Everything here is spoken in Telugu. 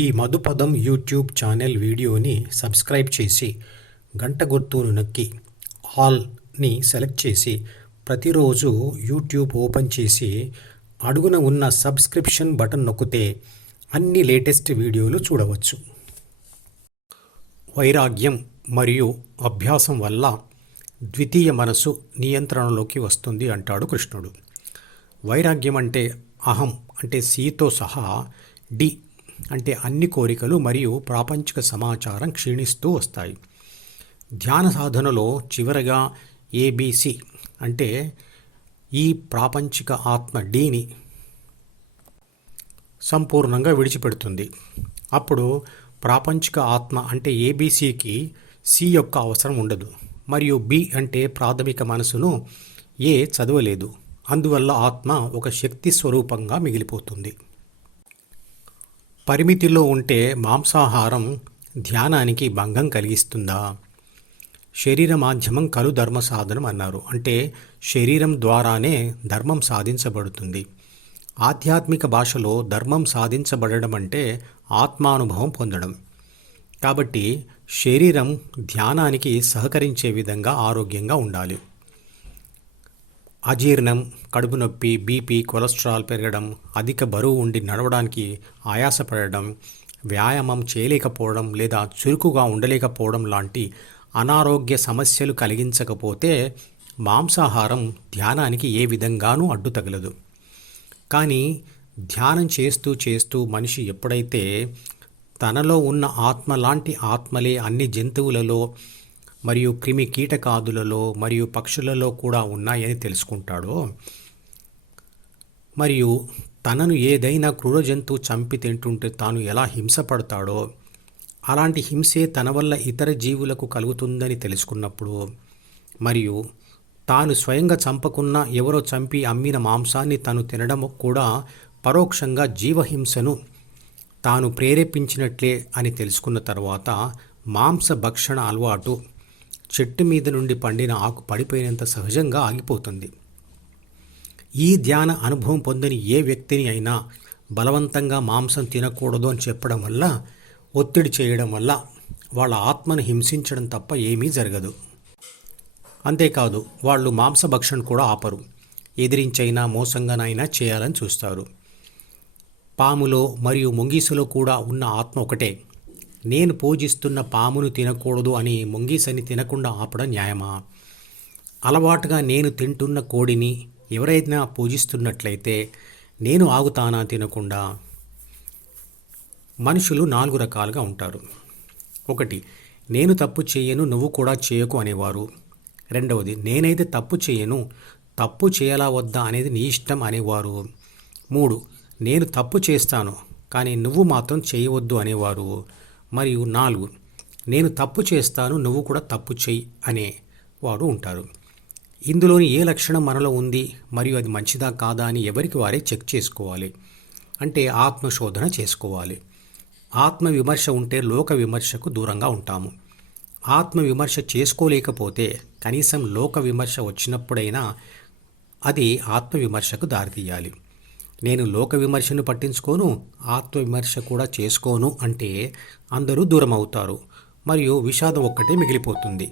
ఈ మధుపదం యూట్యూబ్ ఛానల్ వీడియోని సబ్స్క్రైబ్ చేసి గంట గుర్తును నొక్కి ఆల్ని సెలెక్ట్ చేసి ప్రతిరోజు యూట్యూబ్ ఓపెన్ చేసి అడుగున ఉన్న సబ్స్క్రిప్షన్ బటన్ నొక్కితే అన్ని లేటెస్ట్ వీడియోలు చూడవచ్చు. వైరాగ్యం మరియు అభ్యాసం వల్ల ద్వితీయ మనసు నియంత్రణలోకి వస్తుంది అంటాడు కృష్ణుడు. వైరాగ్యం అంటే అహం అంటే సీతో సహా డి అంటే అన్ని కోరికలు మరియు ప్రాపంచిక సమాచారం క్షీణిస్తూ వస్తాయి. ధ్యాన సాధనలో చివరగా ఏబిసి అంటే ఈ ప్రాపంచిక ఆత్మ డీని సంపూర్ణంగా విడిచిపెడుతుంది. అప్పుడు ప్రాపంచిక ఆత్మ అంటే ఏబీసీకి సి యొక్క అవసరం ఉండదు మరియు బి అంటే ప్రాథమిక మనసును ఏ చదవలేదు. అందువల్ల ఆత్మ ఒక శక్తి స్వరూపంగా మిగిలిపోతుంది. పరిమితిలో ఉంటే మాంసాహారం ధ్యానానికి భంగం కలిగిస్తుందా? శరీర మాధ్యమం కలు ధర్మ సాధనం అన్నారు. అంటే శరీరం ద్వారానే ధర్మం సాధించబడుతుంది. ఆధ్యాత్మిక భాషలో ధర్మం సాధించబడడం అంటే ఆత్మానుభవం పొందడం. కాబట్టి శరీరం ధ్యానానికి సహకరించే విధంగా ఆరోగ్యంగా ఉండాలి. అజీర్ణం కడుపు నొప్పి బీపీ కొలెస్ట్రాల్ పెరగడం అధిక బరువు ఉండి నడవడానికి ఆయాసపడడం వ్యాయామం చేయలేకపోవడం లేదా చురుకుగా ఉండలేకపోవడం లాంటి అనారోగ్య సమస్యలు కలిగించకపోతే మాంసాహారం ధ్యానానికి ఏ విధంగానూ అడ్డు తగలదు. కానీ ధ్యానం చేస్తూ చేస్తూ మనిషి ఎప్పుడైతే తనలో ఉన్న ఆత్మ లాంటి ఆత్మలే అన్ని జంతువులలో మరియు క్రిమి కీటకాదులలో మరియు పక్షులలో కూడా ఉన్నాయని తెలుసుకుంటాడో? మరియు తనను ఏదైనా క్రూర జంతువు చంపి తింటుంటే తాను ఎలా హింసపడతాడో అలాంటి హింసే తన వల్ల ఇతర జీవులకు కలుగుతుందని తెలుసుకున్నప్పుడు మరియు తాను స్వయంగా చంపకున్న ఎవరో చంపి అమ్మిన మాంసాన్ని తను తినడం కూడా పరోక్షంగా జీవహింసను తాను ప్రేరేపించినట్లే అని తెలుసుకున్న తర్వాత మాంస భక్షణ అలవాటు చెట్టు మీద నుండి పండిన ఆకు పడిపోయినంత సహజంగా ఆగిపోతుంది. ఈ ధ్యాన అనుభవం పొందని ఏ వ్యక్తిని అయినా బలవంతంగా మాంసం తినకూడదు అని చెప్పడం వల్ల ఒత్తిడి చేయడం వల్ల వాళ్ళ ఆత్మను హింసించడం తప్ప ఏమీ జరగదు. అంతేకాదు వాళ్ళు మాంసభక్షణ కూడా ఆపరు. ఎదిరించైనా మోసంగానైనా చేయాలని చూస్తారు. పాములో మరియు ముంగీసులో కూడా ఉన్న ఆత్మ ఒకటే. నేను పూజిస్తున్న పామును తినకూడదు అని ముంగీసని తినకుండా ఆపడం న్యాయమా? అలవాటుగా నేను తింటున్న కోడిని ఎవరైనా పూజిస్తున్నట్లయితే నేను ఆగుతానా తినకుండా? మనుషులు నాలుగు రకాలుగా ఉంటారు. ఒకటి నేను తప్పు చేయను నువ్వు కూడా చేయకు అనేవారు. రెండవది నేనైతే తప్పు చేయను తప్పు చేయాలా వద్దా అనేది నీ ఇష్టం అనేవారు. మూడు నేను తప్పు చేస్తాను కానీ నువ్వు మాత్రం చేయవద్దు అనేవారు. మరియు నాలుగు నేను తప్పు చేస్తాను నువ్వు కూడా తప్పు చెయ్యి అనే వారు ఉంటారు. ఇందులోని ఏ లక్షణం మనలో ఉంది మరియు అది మంచిదా కాదా అని ఎవరికి వారే చెక్ చేసుకోవాలి. అంటే ఆత్మశోధన చేసుకోవాలి. ఆత్మ విమర్శ ఉంటే లోక విమర్శకు దూరంగా ఉంటాము. ఆత్మ విమర్శ చేసుకోలేకపోతే కనీసం లోక విమర్శ వచ్చినప్పుడైనా అది ఆత్మ విమర్శకు దారితీయాలి. నేను లోక విమర్శను పట్టించుకోను ఆత్మ విమర్శ కూడా చేసుకోను అంటే అందరూ దూరం అవుతారు మరియు విషాదం ఒక్కటే మిగిలిపోతుంది.